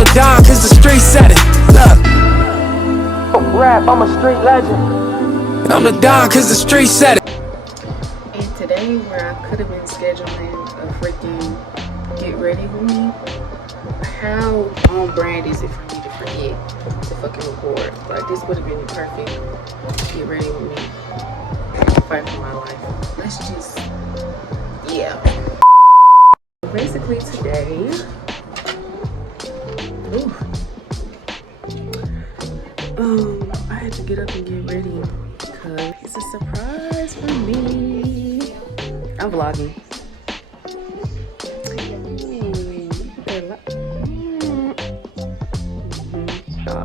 the Don, cause the street said it. Look. Rap, I'm a street legend. And I'm the Don, cause the street said it. And today, where I could have been scheduling a freaking get ready with me, how on brand is it for me to forget to fucking record? Like, this would have been the perfect get ready with me. Fight for my life. Let's just, yeah. Basically today, I had to get up and get ready because it's a surprise for me. I'm vlogging.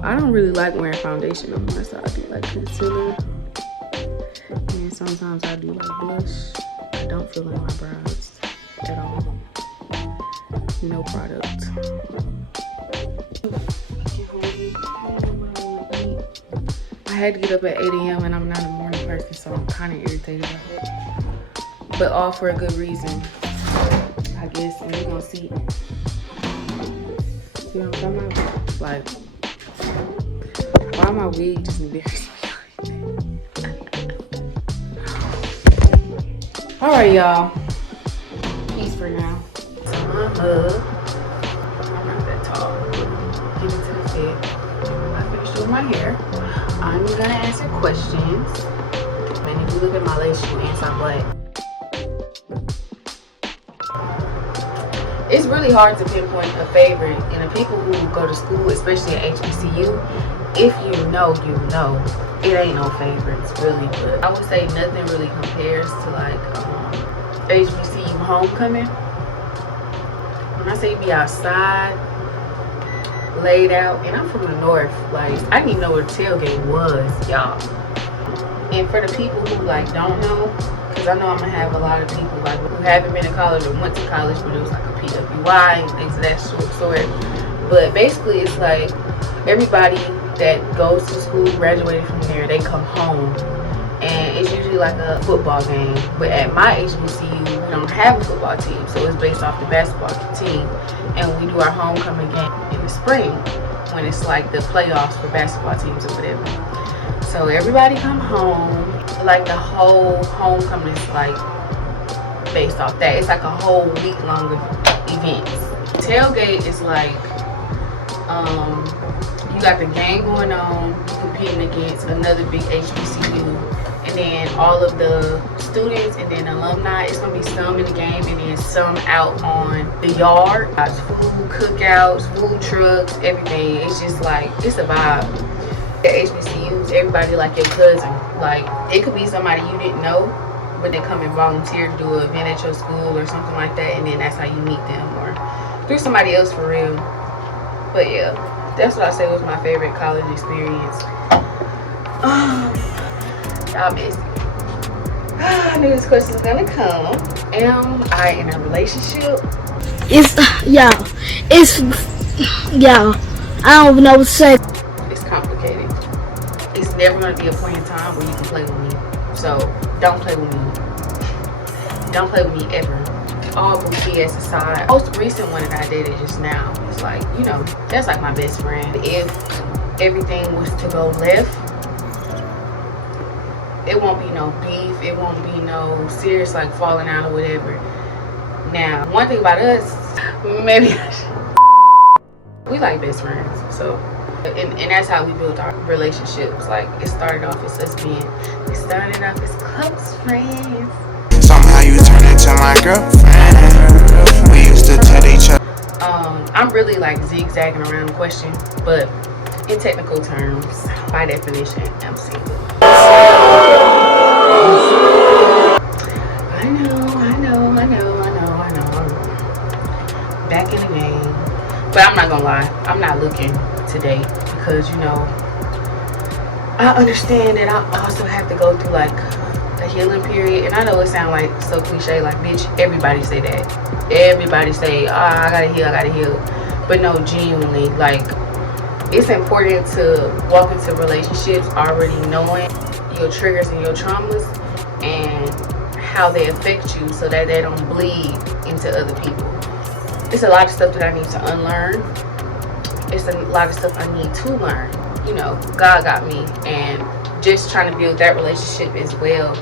I don't really like wearing foundation on my side. I do like concealer. And sometimes I do like blush. I don't fill in my brows at all. No product. I had to get up at 8 a.m. and I'm not a morning person, so I'm kind of irritated about it. But all for a good reason, I guess. And we're gonna see. See what I'm talking about? Like, why my wig just embarrassing me like that? All right, y'all. Peace for now. I'm not that tall. Get into the fit. I finished doing my hair. I'm gonna answer questions. And if you look at my lace shoe and I'm black. It's really hard to pinpoint a favorite. And the people who go to school, especially at HBCU, if you know, you know. It ain't no favorites, really. But I would say nothing really compares to like HBCU homecoming. When I say be outside, laid out, and I'm from the north, like I didn't even know where the tailgate was, y'all. And for the people who like don't know, because I know I'm gonna have a lot of people like who haven't been to college or went to college, but it was like a PWI and things of that sort. But basically, it's like everybody that goes to school, graduated from there, they come home, and it's usually like a football game. But at my HBCU, we don't have a football team, so it's based off the basketball team. And we do our homecoming game in the spring when it's like the playoffs for basketball teams or whatever. So everybody come home. Like the whole homecoming is like based off that. It's like a whole week long event. Tailgate is like you got the game going on, competing against another big HBCU. And then all of the students and then alumni, it's gonna be some in the game and then some out on the yard. There's food, cookouts, food trucks, everything. It's just like, it's a vibe. The HBCUs, everybody like your cousin. Like, it could be somebody you didn't know, but they come and volunteer to do an event at your school or something like that, and then that's how you meet them, or through somebody else for real. But yeah, that's what I say was my favorite college experience. Y'all busy. I knew this question was gonna come. Am I in a relationship? Yeah. I don't know what to say. It's complicated. It's never gonna be a point in time where you can play with me. So don't play with me. Don't play with me ever. All BS aside. Most recent one that I dated just now, it's like, you know, that's like my best friend. If everything was to go left, it won't be no beef, it won't be no serious like falling out or whatever. Now, one thing about us, maybe we like best friends, so and that's how we built our relationships. Like, it started off as us close friends. Somehow you turned into my girlfriend. We used to tell each other. I'm really like zigzagging around the question, but in technical terms, by definition, I'm single. I know. Back in the game. But I'm not gonna lie, I'm not looking today because, you know, I understand that I also have to go through like a healing period. And I know it sounds like so cliche, like, bitch, everybody say that. Everybody say, I gotta heal. But no, genuinely, like, it's important to walk into relationships already knowing your triggers and your traumas and how they affect you so that they don't bleed into other people. It's a lot of stuff that I need to unlearn, it's a lot of stuff I need to learn. You know, God got me, and just trying to build that relationship as well.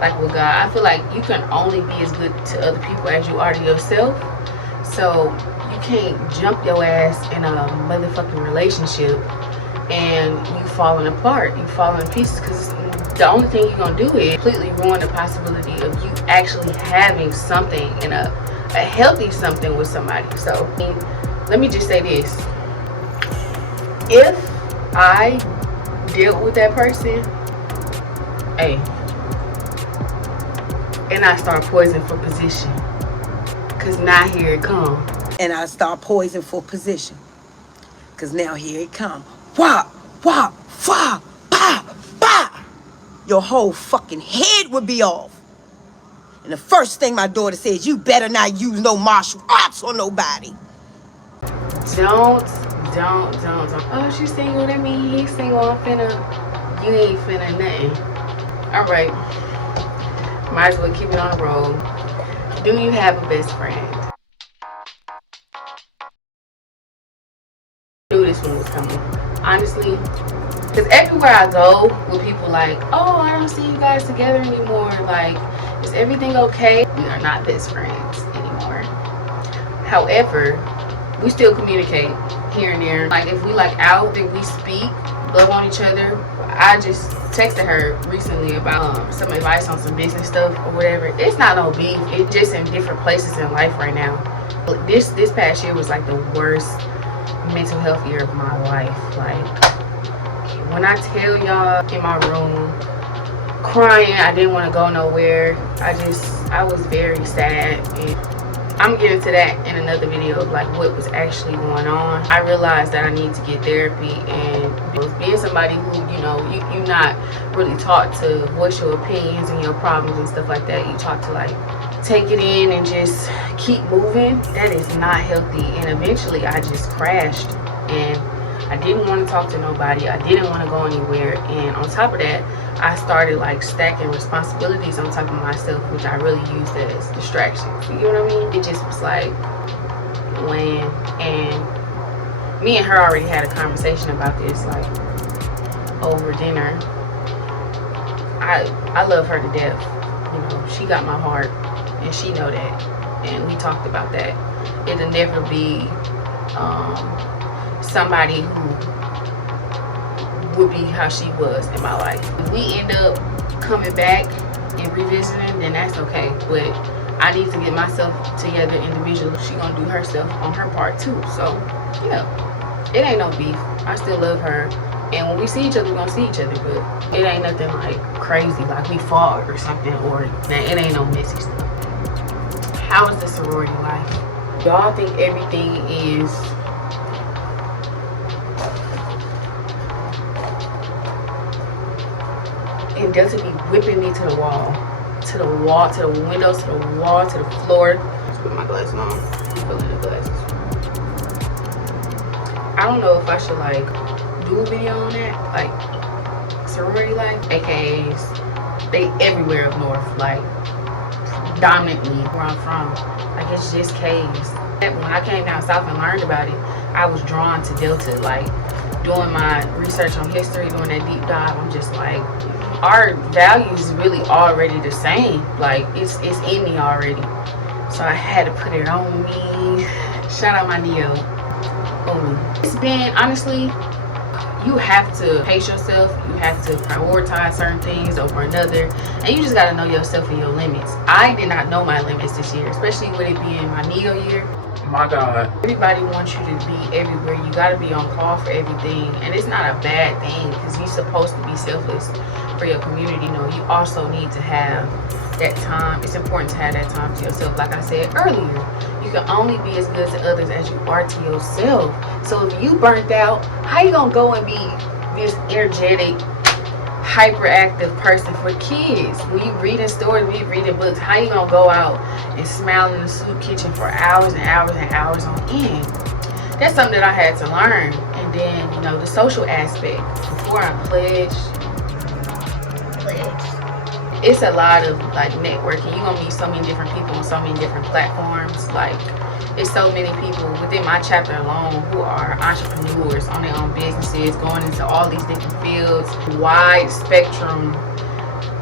Like with God, I feel like you can only be as good to other people as you are to yourself. So you can't jump your ass in a motherfucking relationship and you falling apart, you falling in pieces, because the only thing you're gonna do is completely ruin the possibility of you actually having something and a healthy something with somebody. So let me just say this: if I dealt with that person, hey, and I start poisoning for position, cause now here it come. And I start poisoning for position, cause now here it come. Wah, wah, fa, ba, ba. Your whole fucking head would be off. And the first thing my daughter says, you better not use no martial arts on nobody. Don't. Oh, she's single, that mean he's single. You ain't finna nothing. Alright. Might as well keep it on the road. Do you have a best friend? I knew this one was coming. Honestly. Because everywhere I go with people like, oh, I don't see you guys together anymore. Like, is everything okay? We are not best friends anymore. However, we still communicate here and there. Like, if we like out, then we speak, love on each other. I just texted her recently about some advice on some business stuff or whatever. It's not no beef. It's just in different places in life right now. This past year was like the worst mental health year of my life. Like, when I tell y'all, in my room crying, I didn't want to go nowhere. I was very sad, and I'm gonna get into that in another video of like what was actually going on. I realized that I need to get therapy, and being somebody who, you know, you're not really taught to voice your opinions and your problems and stuff like that. You taught to like take it in and just keep moving. That is not healthy. And eventually I just crashed, and I didn't want to talk to nobody. I didn't want to go anywhere. And on top of that, I started like stacking responsibilities on top of myself, which I really used as distractions. You know what I mean? It just was like when, and me and her already had a conversation about this, like over dinner. I love her to death. You know, she got my heart, and she know that. And we talked about that. It'll never be somebody who would be how she was in my life. If we end up coming back and revisiting, then that's okay. But I need to get myself together individually. She gonna do herself on her part too. So yeah, it ain't no beef. I still love her, and when we see each other, we're gonna see each other. But it ain't nothing like crazy, like we fought or something, or it ain't no messy stuff. How is the sorority life? Y'all think everything is and Delta be whipping me to the wall, to the windows, to the wall, to the floor. Let's put my glasses on. Put in the glasses. I don't know if I should like do a video on that, like sorority life. AKAs, they everywhere up north, like dominantly where I'm from. Like it's just K's. When I came down south and learned about it, I was drawn to Delta. Like doing my research on history, doing that deep dive, I'm just like, our values is really already the same. Like it's in me already. So I had to put it on me. Shout out my Neo. It's been, honestly, you have to pace yourself. You have to prioritize certain things over another, and you just got to know yourself and your limits. I did not know my limits this year, especially with it being my Neo year. My God. Everybody wants you to be everywhere. You got to be on call for everything, and it's not a bad thing because you're supposed to be selfless for your community. You know, you also need to have that time. It's important to have that time to yourself. Like I said earlier, you can only be as good to others as you are to yourself. So if you burnt out, how you gonna go and be this energetic, hyperactive person for kids? When you reading stories, when you reading books, how you gonna go out and smile in the soup kitchen for hours and hours and hours on end? That's something that I had to learn. And then, you know, the social aspect. Before I pledged, it's a lot of like networking. You're gonna meet so many different people on so many different platforms. Like it's so many people within my chapter alone who are entrepreneurs on their own businesses, going into all these different fields, wide spectrum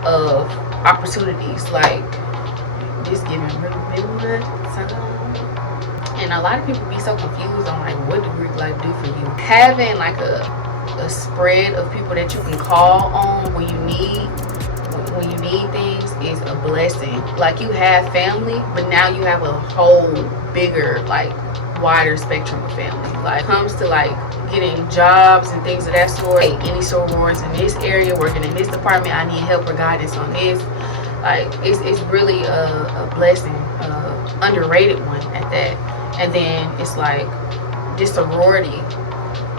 of opportunities, like just giving really and a lot of people be so confused on like what do Greek life do for you. Having like a spread of people that you can call on when you need things is a blessing. Like, you have family, but now you have a whole bigger, like, wider spectrum of family. Like, comes to like getting jobs and things of that sort, hey, any sorors in this area, working in this department, I need help or guidance on this. Like, it's really a blessing, underrated one at that. And then it's like this sorority,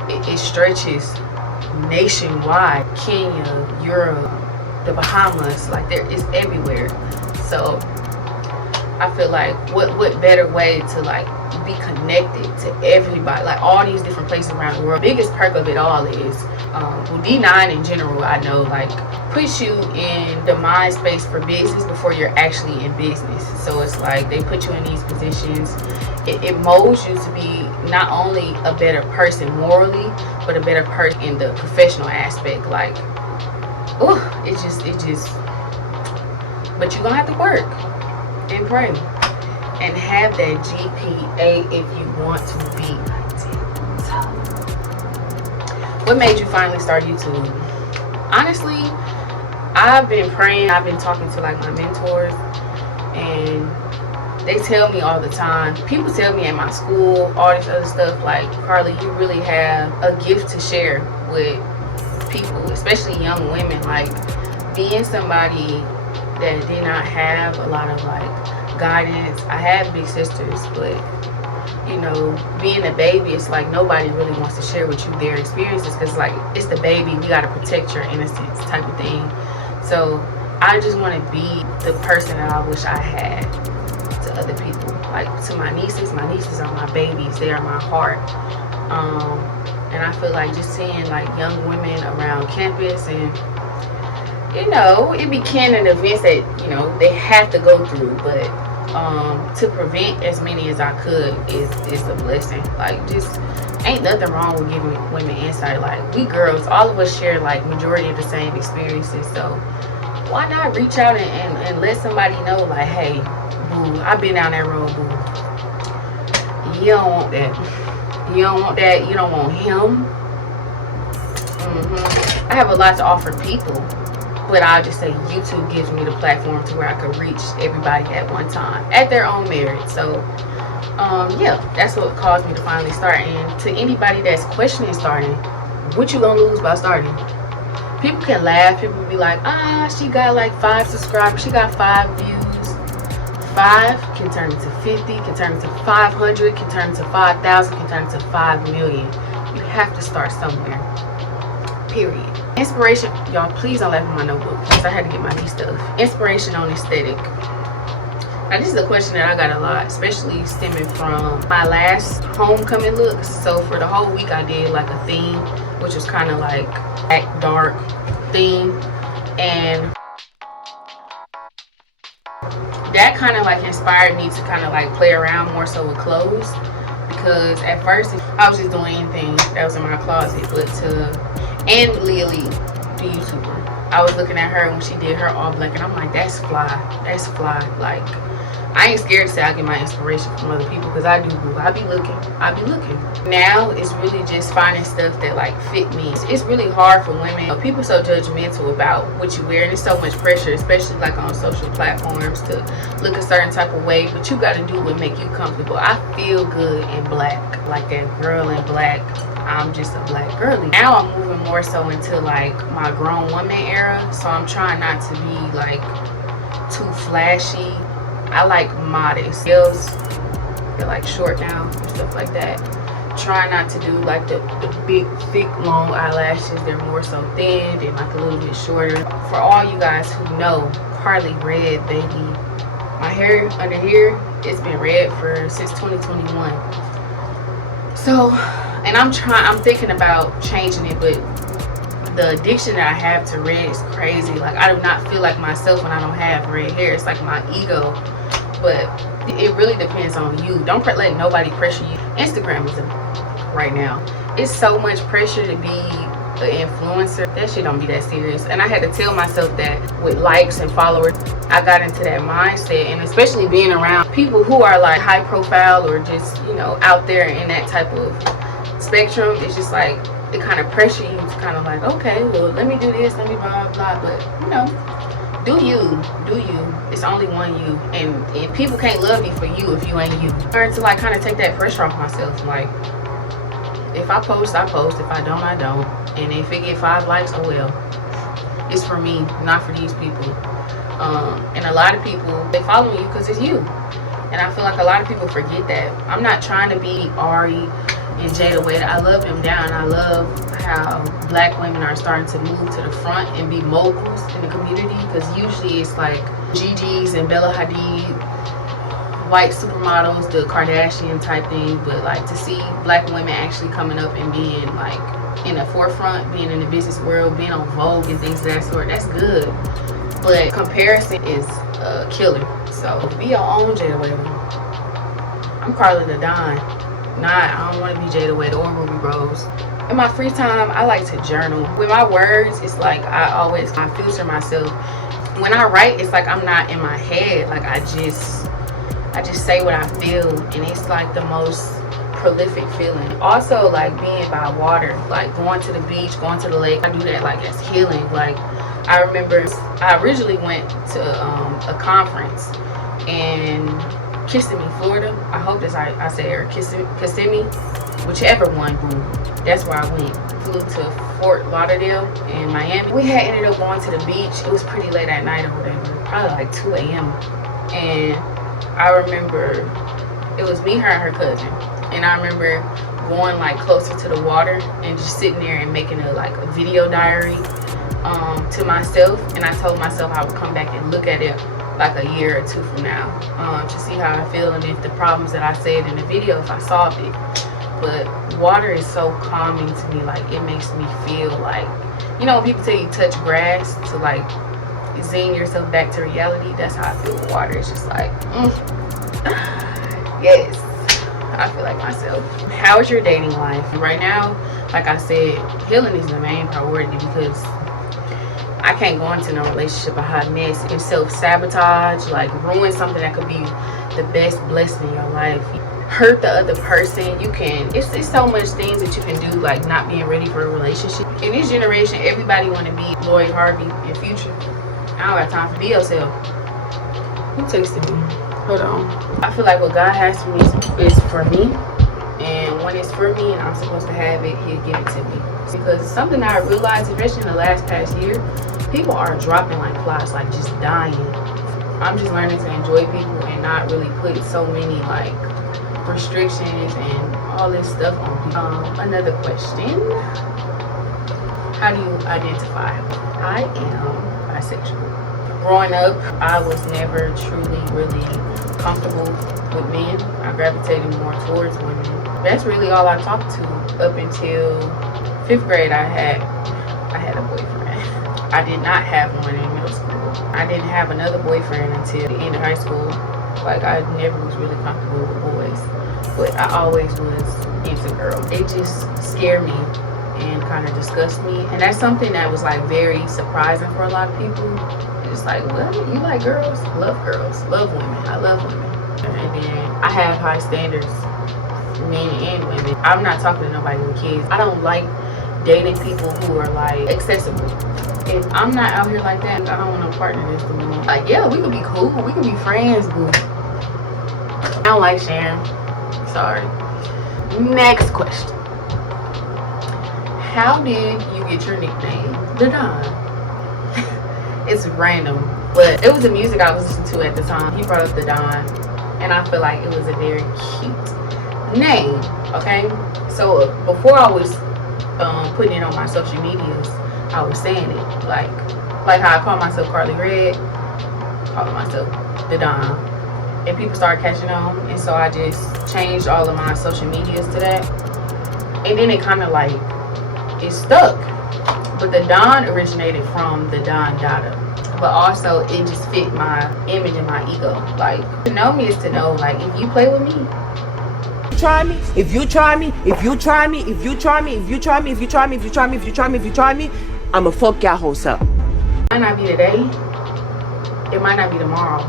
it stretches nationwide. Kenya, Europe, the Bahamas, like it's everywhere. So I feel like what better way to like be connected to everybody, like all these different places around the world. Biggest perk of it all is well, D9 in general, I know, like, puts you in the mind space for business before you're actually in business. So it's like they put you in these positions. It molds you to be not only a better person morally, but a better person in the professional aspect. Like, oh, it just but you're gonna have to work and pray and have that GPA if you want to be top. What made you finally start YouTube? Honestly, I've been praying. I've been talking to like my mentors, and they tell me all the time, people tell me at my school, all this other stuff, like, Carlie, you really have a gift to share with people, especially young women. Like, being somebody that did not have a lot of like guidance. I have big sisters, but you know, being a baby, it's like nobody really wants to share with you their experiences, because like, it's the baby, we got to protect your innocence type of thing. So I just want to be the person that I wish I had to other people. Like, to my nieces are my babies, they are my heart. And I feel like just seeing like young women around campus, and you know, it be canon events that, you know, they have to go through, but to prevent as many as I could is a blessing. Like, just ain't nothing wrong with giving women insight. Like, we girls, all of us share like majority of the same experiences, so why not reach out and let somebody know, like, hey, boo, I've been down that road, boo. You don't want that. You don't want that. You don't want him. I have a lot to offer people, but I'll just say YouTube gives me the platform to where I can reach everybody at one time at their own merit. So yeah, that's what caused me to finally start. And to anybody that's questioning starting, what you gonna lose by starting? People can laugh. People will be like, she got like 5 subscribers, she got 5 views. 5 can turn into 50, can turn into 500, can turn into 5,000, can turn into 5 million. You have to start somewhere, period. Inspiration, y'all, please don't laugh at my notebook, because I had to get my knee stuff. Inspiration on aesthetic. Now, this is a question that I got a lot, especially stemming from my last homecoming looks. So for the whole week I did like a theme, which was kind of like black, dark theme, and that kind of like inspired me to kind of like play around more so with clothes, because at first I was just doing anything that was in my closet. But and Lily, the YouTuber, I was looking at her when she did her all black, and I'm like, that's fly, that's fly. Like, I ain't scared to say I get my inspiration from other people, because I do. I be looking. Now it's really just finding stuff that like fit me. It's really hard for women. People are so judgmental about what you wear, and there's so much pressure, especially like on social platforms, to look a certain type of way. But you got to do what make you comfortable. I feel good in black, like that girl in black. I'm just a black girly. Now I'm moving more so into like my grown woman era, so I'm trying not to be like too flashy. I like modest. Heels, they're like short now and stuff like that. Try not to do like the big thick long eyelashes. They're more so thin and like a little bit shorter. For all you guys who know, Carlie red, baby. My hair under here, it's been red since 2021. So, and I'm thinking about changing it, but the addiction that I have to red is crazy. Like, I do not feel like myself when I don't have red hair. It's like my ego. But It really depends on you. Don't let nobody pressure you. Instagram is right now. It's so much pressure to be an influencer. That shit don't be that serious. And I had to tell myself that with likes and followers. I got into that mindset, and especially being around people who are like high profile or just, you know, out there in that type of spectrum. It's just like it kind of pressure you to kind of like, okay, well, let me do this, let me blah blah. But you know, do you. It's only one you, and people can't love you for you if you ain't you. I learned to like kind of take that pressure off myself. Like, if I post, I post. If I don't, I don't. And if it get 5 likes, oh well. It's for me, not for these people. And a lot of people, they follow you because it's you. And I feel like a lot of people forget that. I'm not trying to be Ari and Jada Wade. I love them down. I love how black women are starting to move to the front and be moguls in the community, because usually it's like Gigi's and Bella Hadid, white supermodels, the Kardashian type thing. But like to see black women actually coming up and being like in the forefront, being in the business world, being on Vogue and things of that sort, that's good. But comparison is a killer. So be your own Jada Wade. I'm Carlie the Don. I don't want to be Jada Wade or Ruby Rose. In my free time, I like to journal. With my words, it's like I filter myself. When I write, it's like I'm not in my head. Like I just say what I feel, and it's like the most prolific feeling. Also, like being by water, like going to the beach, going to the lake. I do that like as healing. Like I remember I originally went to a conference in Kissimmee, Florida. I hope that's how I say it, Kissimmee, whichever one. That's where I went. Flew to Fort Lauderdale in Miami. We had ended up going to the beach. It was pretty late at night or whatever, probably like 2 a.m. And I remember it was me, her, and her cousin. And I remember going like closer to the water and just sitting there and making a video diary to myself. And I told myself I would come back and look at it like a year or 2 from now to see how I feel, and if the problems that I said in the video, if I solved it. But water is so calming to me. Like it makes me feel like, you know, when people tell you touch grass to like zing yourself back to reality, that's how I feel with water. It's just like yes, I feel like myself. How is your dating life right now? Like I said, healing is the main priority, because I can't go into no relationship a hot mess and self-sabotage, like ruin something that could be the best blessing in your life. Hurt the other person. You can, it's so much things that you can do, like not being ready for a relationship. In this generation, everybody want to be Lloyd Harvey in Future. I don't got time for be yourself. Who texted me? Hold on. I feel like what God has for me is for me, and when it's for me and I'm supposed to have it, He'll give it to me. Because it's something that I realized, especially in the past year, people are dropping like flies, like just dying. I'm just learning to enjoy people and not really put so many like restrictions and all this stuff on people. Another question: how do you identify? I am bisexual. Growing up, I was never truly really comfortable with men. I gravitated more towards women. That's really all I talked to up until 5th grade. I had a boyfriend. I did not have one in middle school. I didn't have another boyfriend until the end of high school. Like I never was really comfortable with boys, but I always was into girls. It just scared me and kind of disgusted me, and that's something that was like very surprising for a lot of people. It's like, what? You like girls? Love girls. Love women. I love women. And then I have high standards, men and women. I'm not talking to nobody with kids. I don't like dating people who are like accessible. If I'm not out here like that, I don't want no partner that's doing that. Like, yeah, we could be cool. We could be friends, but I don't like sharing. Sorry. Next question. How did you get your nickname, The Don? It's random, but it was the music I was listening to at the time. He brought up The Don, and I feel like it was a very cute name. Okay, so before I was putting it on my social medias, I was saying it like how I call myself Carlie Red, calling myself The Don, and people started catching on, and so I just changed all of my social medias to that, and then it kind of like it stuck. But the Don originated from the Don Dada. but also it just fit my image and my ego. Like, to know me is to know, like, if you play with me, try me, if you try me, if you try me, if you try me, if you try me, if you try me, if you try me, if you try me, if you try me, I'ma fuck y'all hoes up. It might not be today, it might not be tomorrow,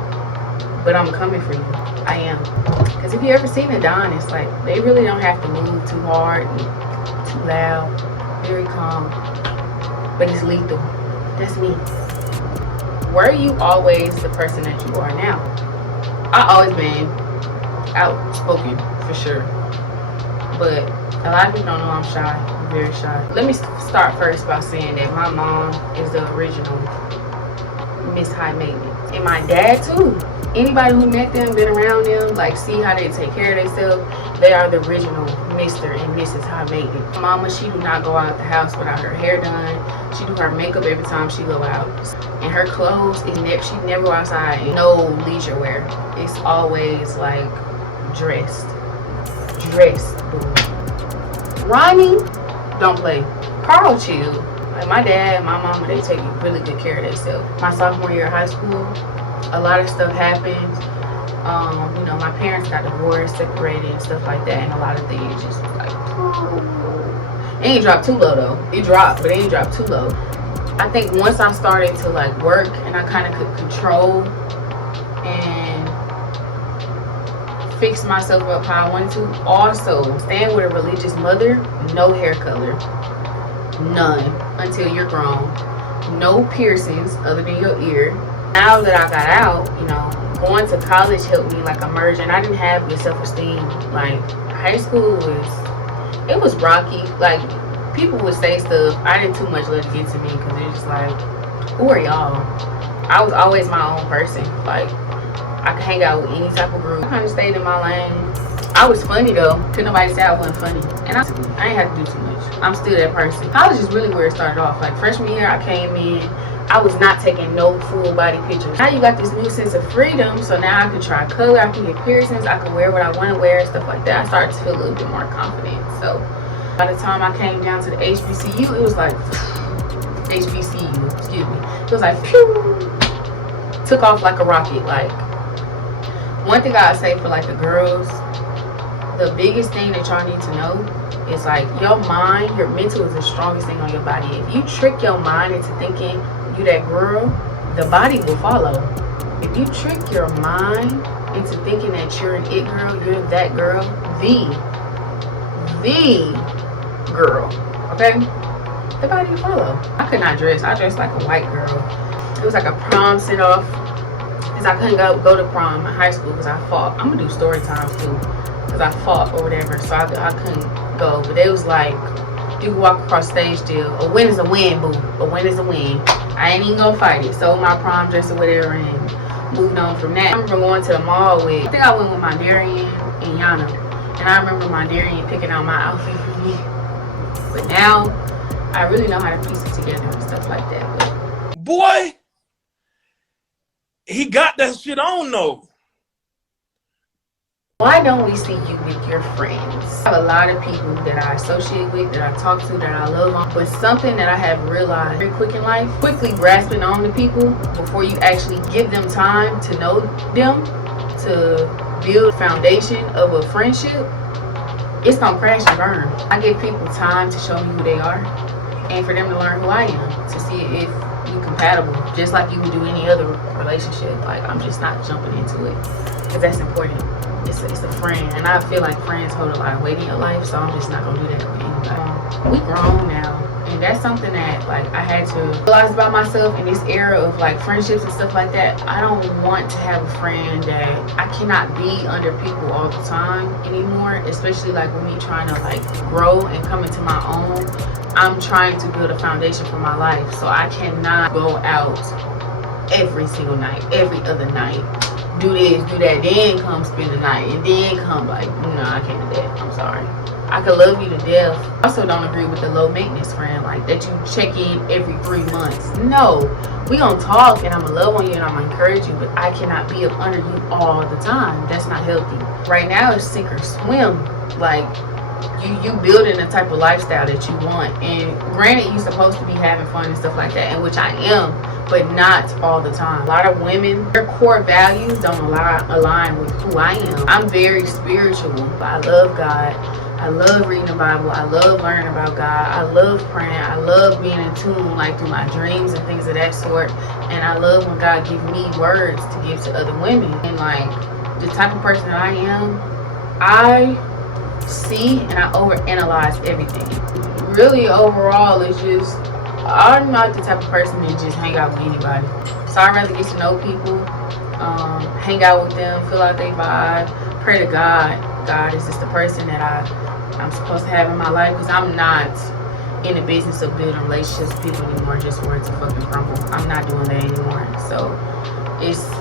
but I'm coming for you. I am. Because if you ever seen a Don, it's like they really don't have to move too hard, too loud, very calm, but it's lethal. That's me. Were you always the person that you are now? I always been outspoken, for sure, but a lot of people don't know I'm shy. I'm very shy. Let me start first by saying that my mom is the original Miss High Maintenance, and my dad too. Anybody who met them, been around them, like see how they take care of themselves, they are the original Mr. and Mrs. High Maintenance. Mama, she do not go out the house without her hair done. She do her makeup every time she go out. And her clothes, she never go outside in no leisure wear. It's always like dressed. Ronnie, don't play. Carl, chill. Like my dad, my mama, they take really good care of themselves. My sophomore year of high school, a lot of stuff happened. You know, my parents got divorced, separated, and stuff like that, and a lot of things just like, it ain't dropped too low though. It dropped, but it ain't dropped too low. I think once I started to like work and I kind of could control and fix myself up how I wanted to. Also, staying with a religious mother, no hair color, none until you're grown. No piercings other than your ear. Now that I got out, you know, going to college helped me like emerge, and I didn't have good self-esteem. Like high school was rocky. Like people would say stuff, I didn't too much let it get to me because it's just like, who are y'all? I was always my own person. Like I could hang out with any type of group. I kind of stayed in my lane. I was funny though. Couldn't nobody say I wasn't funny. And I ain't had to do too much. I'm still that person. College is really where it started off. Like freshman year, I came in. I was not taking no full body pictures. Now you got this new sense of freedom. So now I can try color. I can get piercings. I can wear what I want to wear. Stuff like that. I started to feel a little bit more confident. So by the time I came down to the HBCU, it was like HBCU. Excuse me. It was like pew. Took off like a rocket. Like one thing I say for like the girls, the biggest thing that y'all need to know is like your mind, your mental is the strongest thing on your body. If you trick your mind into thinking you that girl, the body will follow. If you trick your mind into thinking that you're an it girl, you're that girl, the girl, okay? The body will follow. I could not dress. I dressed like a white girl. It was like a prom sit off. Because I couldn't go to prom in high school because I fought. I'm gonna do story times too. Because I fought or whatever. So I couldn't go. But it was like, you can walk across stage still. A win is a win, boo. A win is a win. I ain't even gonna fight it. Sold my prom dress or whatever and moved on from that. I remember going to the mall with, I think I went with my Darian and Yana. And I remember my Darian picking out my outfit for me. But now, I really know how to piece it together and stuff like that. But boy, he got that shit on though. why don't we see you with your friends? I have a lot of people that I associate with, that I talk to, that I love on. But something that I have realized very quick in life, quickly grasping on to people before you actually give them time to know them, to build a foundation of a friendship, it's gonna crash and burn. I give people time to show me who they are and for them to learn who I am, to see if you're compatible, just like you would do any other relationship. Like, I'm just not jumping into it because that's important. It's a friend, and I feel like friends hold a lot of weight in your life, so I'm just not gonna do that with anybody. We grown now, and that's something that like I had to realize about myself in this era of like friendships and stuff like that. I don't want to have a friend that I cannot be under people all the time anymore, especially like with me trying to like grow and come into my own. I'm trying to build a foundation for my life, so I cannot go out every single night, every other night, do this, do that, then come spend the night, and then come like, no, I can't do that. I'm sorry. I could love you to death. I also don't agree with the low maintenance friend, like that you check in every 3 months. No, we gonna talk and I'm gonna love on you and I'm gonna encourage you, but I cannot be up under you all the time. That's not healthy. Right now it's sink or swim. Like, you building the type of lifestyle that you want. And granted, you're supposed to be having fun and stuff like that, and which I am, but not all the time. A lot of women, their core values don't align with who I am. I'm very spiritual. I love God. I love reading the Bible. I love learning about God. I love praying. I love being in tune, like through my dreams and things of that sort. And I love when God gives me words to give to other women. And like the type of person I am, I see and I overanalyze everything. Really, overall, it's just I'm not the type of person that just hang out with anybody. So I'd rather get to know people, hang out with them, feel like they vibe, pray to God. God is just the person that I'm supposed to have in my life, because I'm not in the business of building relationships with people anymore just for it to fucking crumble. I'm not doing that anymore. So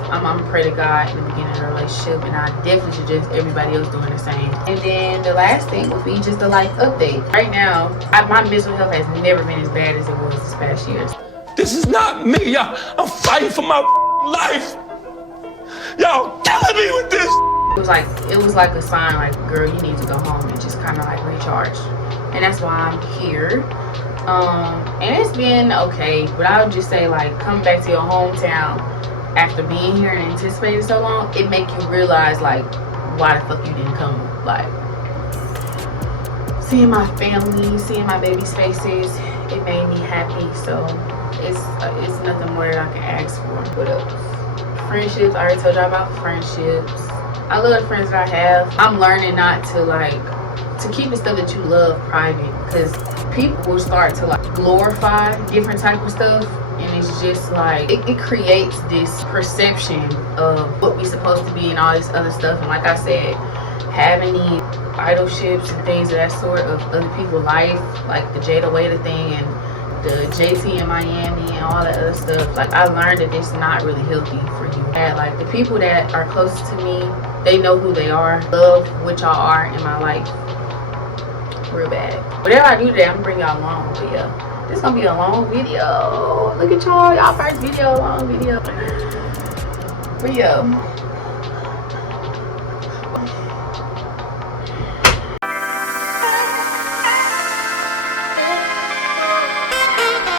I'm pray to God in the beginning of the relationship, and I definitely suggest everybody else doing the same. And then the last thing would be just a life update. Right now, my mental health has never been as bad as it was this past year. This is not me. I'm fighting for my life. Y'all killing me with this. It was like a sign, like, girl, you need to go home and just kind of like recharge. And that's why I'm here. And it's been okay, but I would just say, like, coming back to your hometown after being here and anticipating so long, it make you realize, like, why the fuck you didn't come. Like, seeing my family, seeing my baby's faces, it made me happy. So it's nothing more that I can ask for. What else? Friendships. I already told y'all about friendships. I love the friends that I have. I'm learning not to keep the stuff that you love private, because people will start to like glorify different type of stuff, and it's just like it creates this perception of what we supposed to be and all this other stuff. And like I said, having these idolships and things of that sort of other people's life, like the Jada Waiter thing and the JT in Miami and all that other stuff, like I learned that it's not really healthy for you. And like the people that are closest to me, they know who they are, love what y'all are in my life real bad. Whatever I do today, I'm gonna bring y'all along. But yeah, this is gonna be a long video. Look at y'all first video, long video. But yeah,